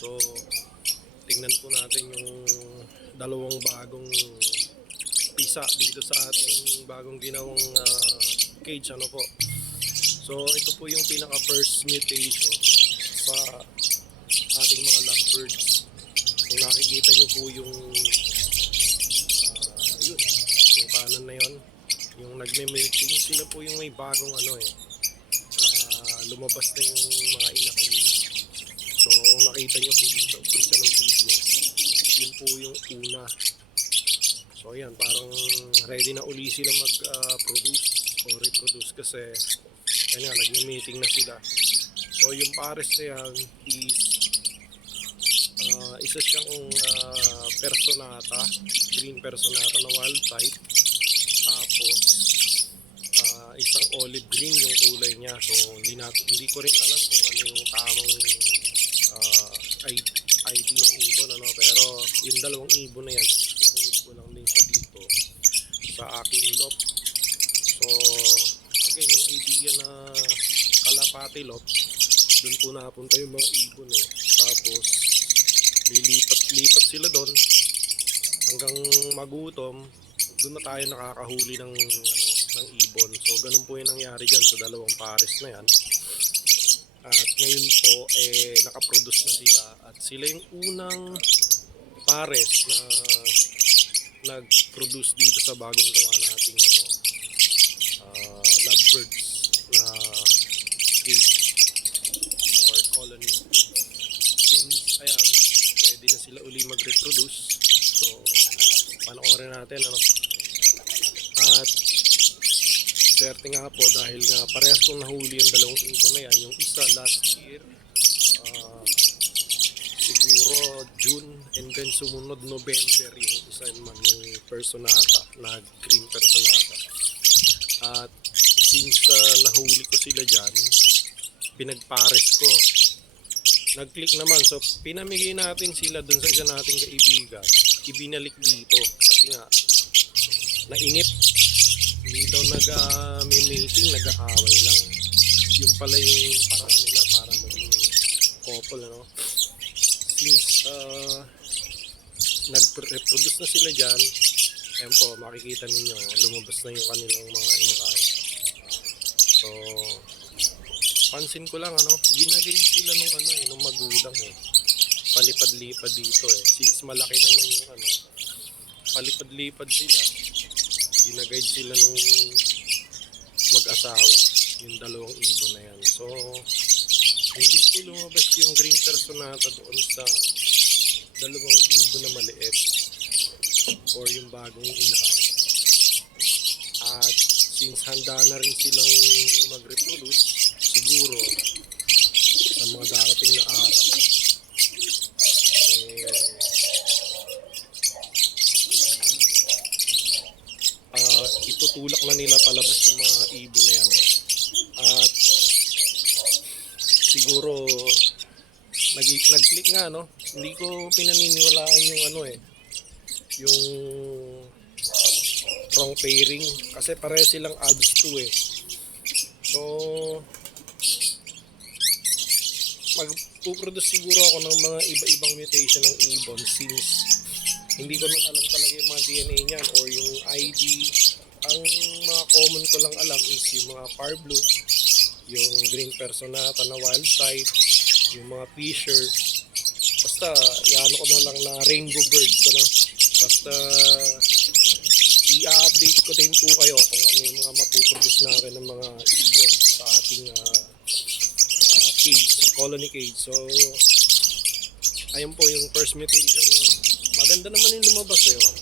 So, tingnan po natin yung dalawang bagong pisa dito sa ating bagong ginawang ah, cage. Ano po? So, ito po yung pinaka first mutation sa ating mga lovebirds. Kung nakikita nyo po yung ah, yun, yung kanan na yon yung nagme-milking, sila po yung may bagong ano eh, ah, lumabas na yung mga inakay nila. Nakita nyo po dito sa umpisa ng video, yun po yung una. So, ayan, parang ready na uli sila mag-produce o reproduce kasi yan nga, nagme-meeting na sila. So, yung pares na yan is ah, isa siyang ah, personata, green personata na wild type. Tapos, ah, isang olive green yung kulay niya. So, hindi, na, hindi ko rin alam kung ano yung tamang ah, ID, ID ng ibon. Ano? Pero, yung dalawang ibon na yan, nahuli ko lang din siya dito sa aking lot. So, again, yung idea na kalapati lot, doon po napunta yung mga ibon eh. Tapos, lilipat-lipat sila doon hanggang magutom doon na tayo nakakahuli ng ano ng ibon. So ganun po yung nangyari dyan sa dalawang pares na yan. At ngayon po eh nakaproduce na sila. At sila yung unang pares na nag-produce dito sa bagong gawa nating ano ah, lovebirds na cage or colony. Since ayan pwede na sila uli mag-reproduce. So panoorin natin ano. At swerte nga po dahil nga parehas kong nahuli ang dalawang ibon na yan. Yung isa last year siguro June and then sumunod November yung isa naman yung personata na green personata at since ah, nahuli ko sila dyan pinagpares ko nag-click naman. So, pinamigay natin sila dun sa isa nating kaibigan. Ibinalik dito. Kasi nga, nainip. Hindi daw nag-mating, nag-aaway lang. Yung pala yung paraan nila para maging couple, ano? Since uh, nag-reproduce na sila dyan, ayan po, makikita ninyo, lumabas na yung kanilang mga inakay. So, pansin ko lang ano, ginagay sila nung ano eh, nung magulang eh. Palipad-lipad dito eh. Since malaki naman yung ano, palipad-lipad sila. Ginagay sila nung mag-asawa, yung dalawang ibon na yan. So, hindi po lumabas yung green personata doon sa dalawang ibon na maliit or yung bagong inakay. At since handa na rin silang mag-reproduce, siguro sa mga darating na araw eh, ah, itutulak na nila palabas yung mga ibon na yan at siguro nag nag-click nga no? Hindi ko pinaniniwalaan yung ano eh yung wrong pairing. Kasi pare silang ALBS 2 eh. So magpuproduce siguro ako ng mga iba-ibang mutation ng ibon since hindi ko man alam talaga yung mga DNA niyan or yung ID. Ang mga common ko lang alam is yung mga far blue, yung green personata na wild type, yung mga fisher. Basta, iano ko na lang na rainbow birds, ano? Basta, i-update ko din po kayo kung ano yung mga mapuproduce natin ng mga ibon sa ating ah, ah, cage, colony cage. So, ayun po yung first mutation. Maganda naman yung lumabas eh. Oh.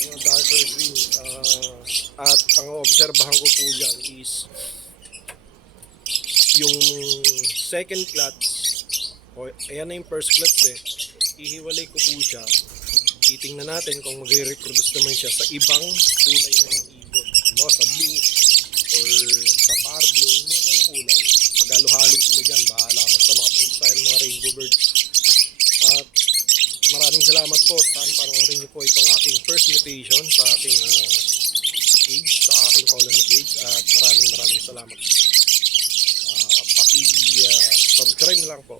Mga darker green. ah, at ang obserbahan ko po dyan is yung second clutch o ayan na yung first clutch eh. Ihiwalay ko po siya. Titingnan natin kung magre-reproduce naman siya sa ibang kulay ng ibon Halimbawa sa blue or sa par blue yung mga kulay maghalo-halo sila dyan. Bahala basta ng mga rainbow birds? At maraming salamat po. Saan panoorin niyo po itong aking first mutation sa aking ah, cage sa aking colony cage. At maraming maraming salamat Na lang po